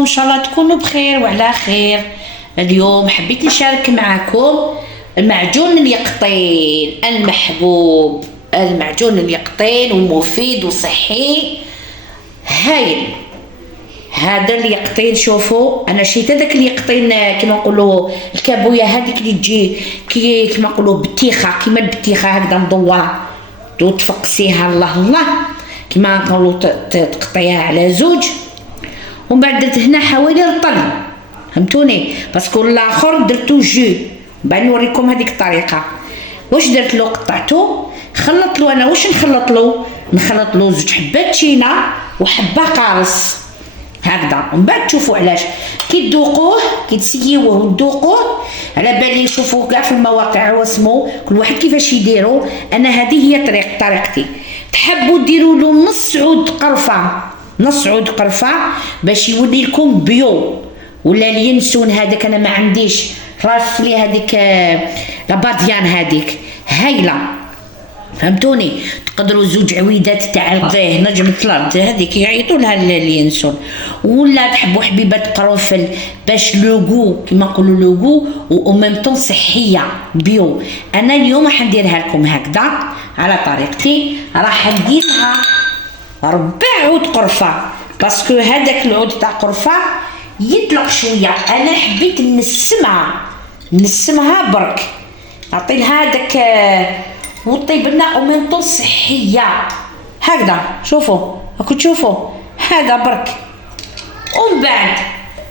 ان شاء الله تكونوا بخير وعلى خير. اليوم حبيت نشارك معكم المعجون اليقطين المحبوب، المعجون اليقطين ومفيد وصحي هايل. هذا اليقطين شوفوا، انا شريت هذاك اليقطين كما نقولوا الكابويه هذيك اللي تجي كما نقولوا بطيخه، كيما البطيخه هكذا مدوره وتفقسيها الله كما نقولوا تقطعيها على زوج، ومن بعد درت هنا حوالي رطل، فهمتوني؟ باسكو الاخر درتو جو. بعد نوريكم هذيك الطريقه واش درت له. قطعته خلط له، انا واش نخلط له زوج حبات تشينا وحبه قارص هكذا. ومن بعد تشوفوا علاش كي تذوقوه كي تسيوه وتذوقوه على بالي. شوفوا كاع في المواقع واسمو كل واحد كيفاش يديروا. انا هذه هي طريقتي. تحبوا ديروا له نص عود قرفه باش يولي لكم بيو، ولا اليانسون هذاك انا ما عنديش راس لي هذيك لاباديان هذيك هايله، فهمتوني؟ تقدروا زوج عويدات تاع نجمة الارض هذيك يعيطوا لها اليانسون، ولا تحبوا حبيبات قرنفل باش لوغو كيما نقولوا لوغو وميمطون صحيه بيو. انا اليوم راح نديرها لكم هكذا على طريقتي. راح نديرها 4 عود قرفه باسكو هذاك العود تاع قرفه يطلق شويه. انا حبيت نسمها برك، نعطي لها هذاك وطيب لنا اومينطون صحيه هكذا. شوفوا راكم تشوفوا هذا برك. ومن بعد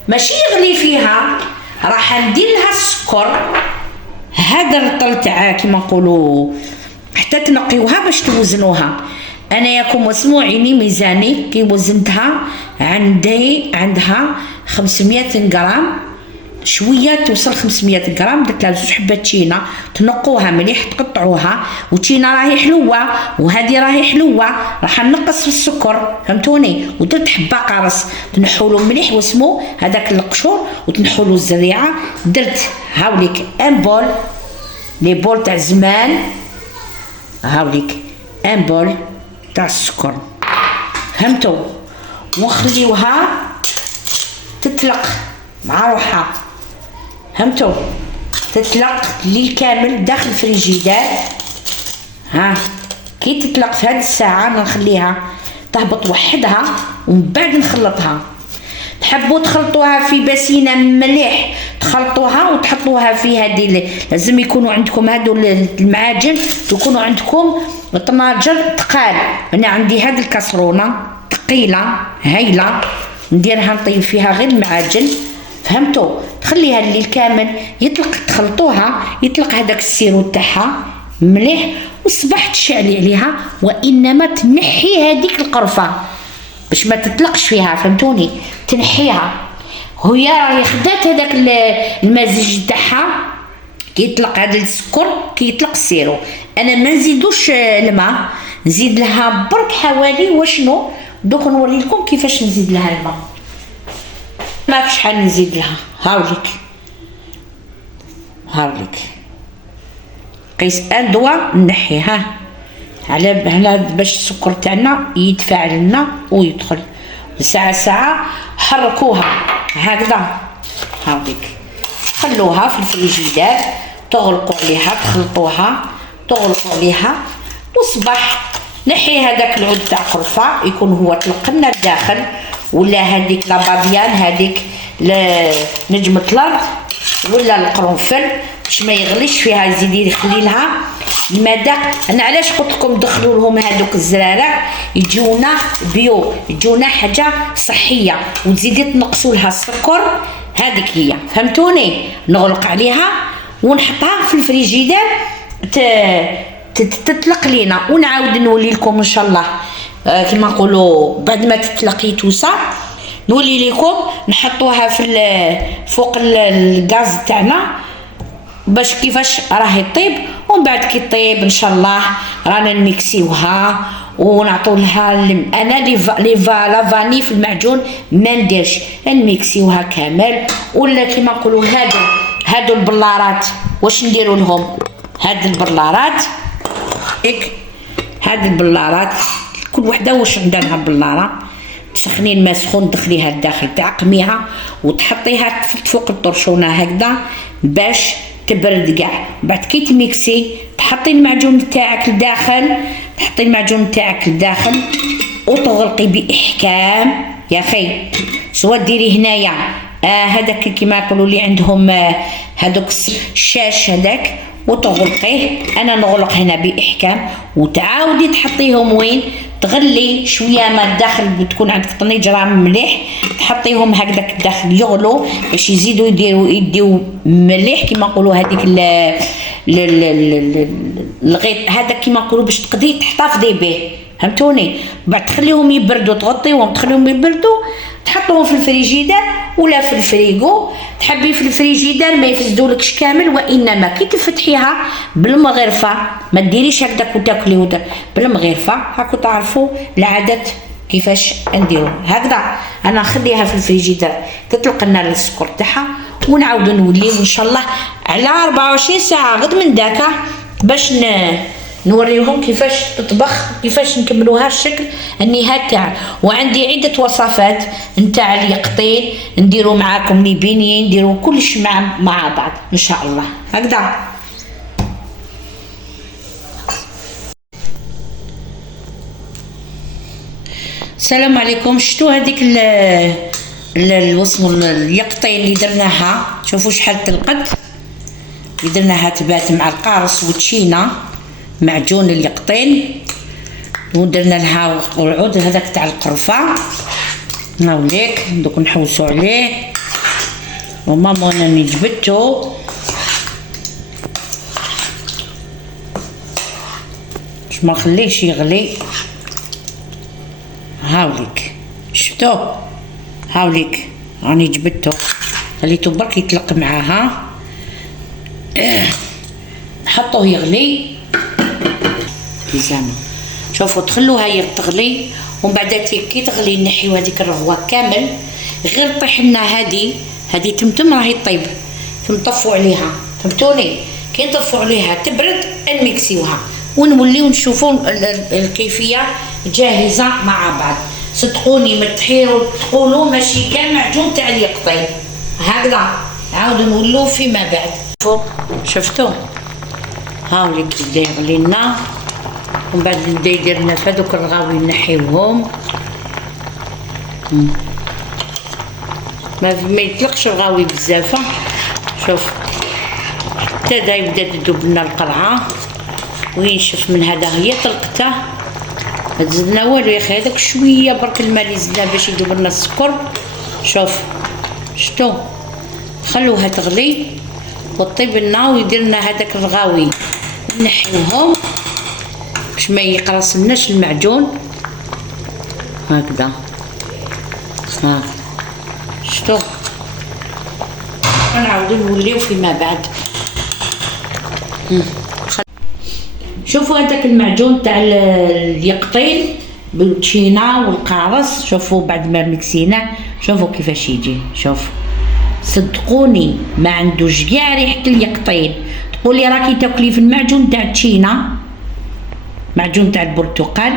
ماشي يغلي فيها، راح ندير لها السكر. هذا الرطل تاع كيما نقولوا حتى تنقيوها باش توزنوها. انا ياكم واسمو عيني ميزاني كي وزنتها عندها 500 غرام شويه، توصل 500 غرام. درت لها 2 حبات تشينا تنقوها مليح تقطعوها، وتشينا راهي حلوه وهذه راهي حلوه. راح نقص في السكر فهمتوني، ودرت حبه قارص تنحولو مليح واسمو هذاك القشور وتنحولو الزريعه. درت هاوليك ان بول لي بول تاع زمان، هاوليك ان بول تاع السكر فهمتوا، ونخليوها تطلق مع روحها فهمتوا، تطلق الليل كامل داخل الفريجيدار. كي تطلق في هذه الساعه نخليها تهبط وحدها ومن بعد نخلطها. تحبوا تخلطوها في باسينه مليح تخلطوها وتحطوها في هذه. لازم يكونوا عندكم هادو المعاجن يكونوا عندكم طناجر تقال. انا عندي هذه الكاسرونه ثقيله هايله نديرها نطيب فيها غير المعاجن فهمتوا. تخليها الليل كامل يطلق، تخلطوها يطلق هذاك السيرو تاعها مليح، والصباح تشعلي عليها وانما تنحي هذيك القرفه باش ما تطلقش فيها فهمتوني، تنحيها. هي راهي خدات هذاك المزيج تاعها كي يطلق هذا السكر كي يطلق السيرو. انا ما نزيدوش الماء، نزيد لها برك حوالي وشنو دوك نوري لكم كيفاش نزيد لها الماء. ما فيش شحال نزيد لها، هاوليك قيس ان دوا نحيها على باش السكر تاعنا يتفاعل لنا ويدخل. ساعه حركوها هكذا هاوليك، خلوها في الفريجيدار تغلقوا عليها تغلقوا عليها وصباح نحي هذاك العود تاع قرفه يكون هو طلق لنا الداخل، ولا هذيك لاباديان هذيك نجمة الارض ولا القرنفل باش ما يغليش فيها. زيدي خلي لها المذاق. انا علاش قلت لكم دخلوا لهم هذوك الزرارع يجونا بيو، يجونا حاجه صحيه، وتزيدي تنقصوا لها السكر. هذيك هي فهمتوني. نغلق عليها ونحطها في الفريجيدار تطلق لينا، ونعاود نولي لكم ان شاء الله كما نقولوا بعد ما تطلقي توسع نولي لكم نحطوها في فوق الغاز تاعنا باش كيفاش راه يطيب. ومن بعد كي يطيب ان شاء الله رانا نميكسيوها ونعطوا لها. انا لا فاني في المعجون ما نديرش، نميكسيوها كامل. ولا كيما نقولوا هادو البلارات واش نديروا لهم؟ هاد البلارات هاد البلارات كل وحده واش عندها لها بلاره. تسخني الماء سخون دخليها الداخل تعقميها وتحطيها فوق الطرشونه هكذا باش تبرد كاع. بعد كي تميكسي تحطي المعجون تاعك لداخل، تحطي المعجون تاعك لداخل وتغلقي باحكام يا خي. سواء ديري هنايا هذاك كيما يقولوا لي عندهم هذوك الشاش هذاك وتغلقيه. انا نغلق هنا باحكام وتعاودي تحطيهم وين؟ تغلي شويه ما الداخل تكون عندك طنجره مليح تحطيهم هكذاك الداخل يغلو باش يزيدوا يديو مليح كيما نقولوا هذيك الغيط هذا كيما نقولوا باش تقدري تحتفظي به، فهمتوني؟ بعد تخليهم يبردوا تغطيهم تخليهم يبردوا تحطوهم في الفريجيدار ولا في الفريغو. تحبي في الفريجيدار ما يفسدولكش كامل، وانما كي تفتحيها بالمغرفه ما ديريش هكذاك وتاكلي بالمغرفه. هاكو تعرفوا العادات كيفاش نديرو هكذا. انا نخليها في الفريجيدار تطلق لنا السكر تاعها ونعاودو نوليو ان شاء الله على 24 ساعه غد من داكا باش نوريهم كيفاش تطبخ كيفاش نكملوها الشكل النهائي تاعها. وعندي عده وصفات نتاع اليقطين نديرو معاكم لي بيني نديرو كلش مع بعض ان شاء الله هكذا. السلام عليكم. شفتوا هذيك الوصفه اليقطين اللي درناها؟ شوفوا شحال تلقت اللي درناها تبات مع القارص والتشينه معجون اليقطين ودرنا لها العود هذاك تاع القرفه. ناوليك دوك نحوسو عليه وماما انا جبدتو باش ما نخليهش يغلي. هاوليك شفتو هاوليك راني جبدتو خليتو برك يطلق معاها. نحطوه يغلي زين. شوفوا تخلوها تغلي ومن بعد كي تغلي نحيو هذيك الرغوه كامل غير طيح لنا هذه تمتم راهي طيب نطفوا عليها، فهمتوني؟ كي نطفوا عليها تبرد نميكسيوها ونوليو نشوفوا الكيفيه جاهزه مع بعض. صدقوني ما تقولوا ماشي كاع معجون تاع اليقطين هكذا. عاودوا نولوا فيما بعد. شفتوا هاوليك بدا يغلي لنا ومن بعد بدا يدير لنا في هذوك الرغاوي نحيوهم. ما يطلقش الرغاوي بزاف. شوف ابتدا يبدا تذوب لنا القرعه وينشف من هذا هي طلقته. ما تزدنا والو يا اخي هذاك شويه برك الماء اللي زدنا باش يذوب لنا السكر. شوف شتو خلوها تغلي وطيب لنا ويدير لنا هذاك الرغاوي نحيوهم باش ما يقرصلناش المعجون هكذا. ها شتو نعاودو نوليو فيما بعد. شوفوا هذاك المعجون تاع اليقطين بالتشينه والقارص. شوفوا بعد ما مكسيناه شوفوا كيفاش يجي. شوف صدقوني ما عندوش كاع ريحه اليقطين. تقولي راكي تاكلي في المعجون تاع التشينه معجون تاع البرتقال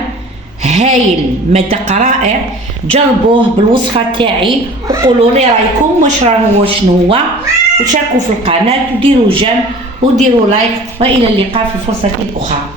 هايل مذاق رائع. جربوه بالوصفه تاعي وقولوا لي رايكم واش راهو شنو هو، وشاركوا في القناه وديروا جيم وديروا لايك. والى اللقاء في فرصه اخرى.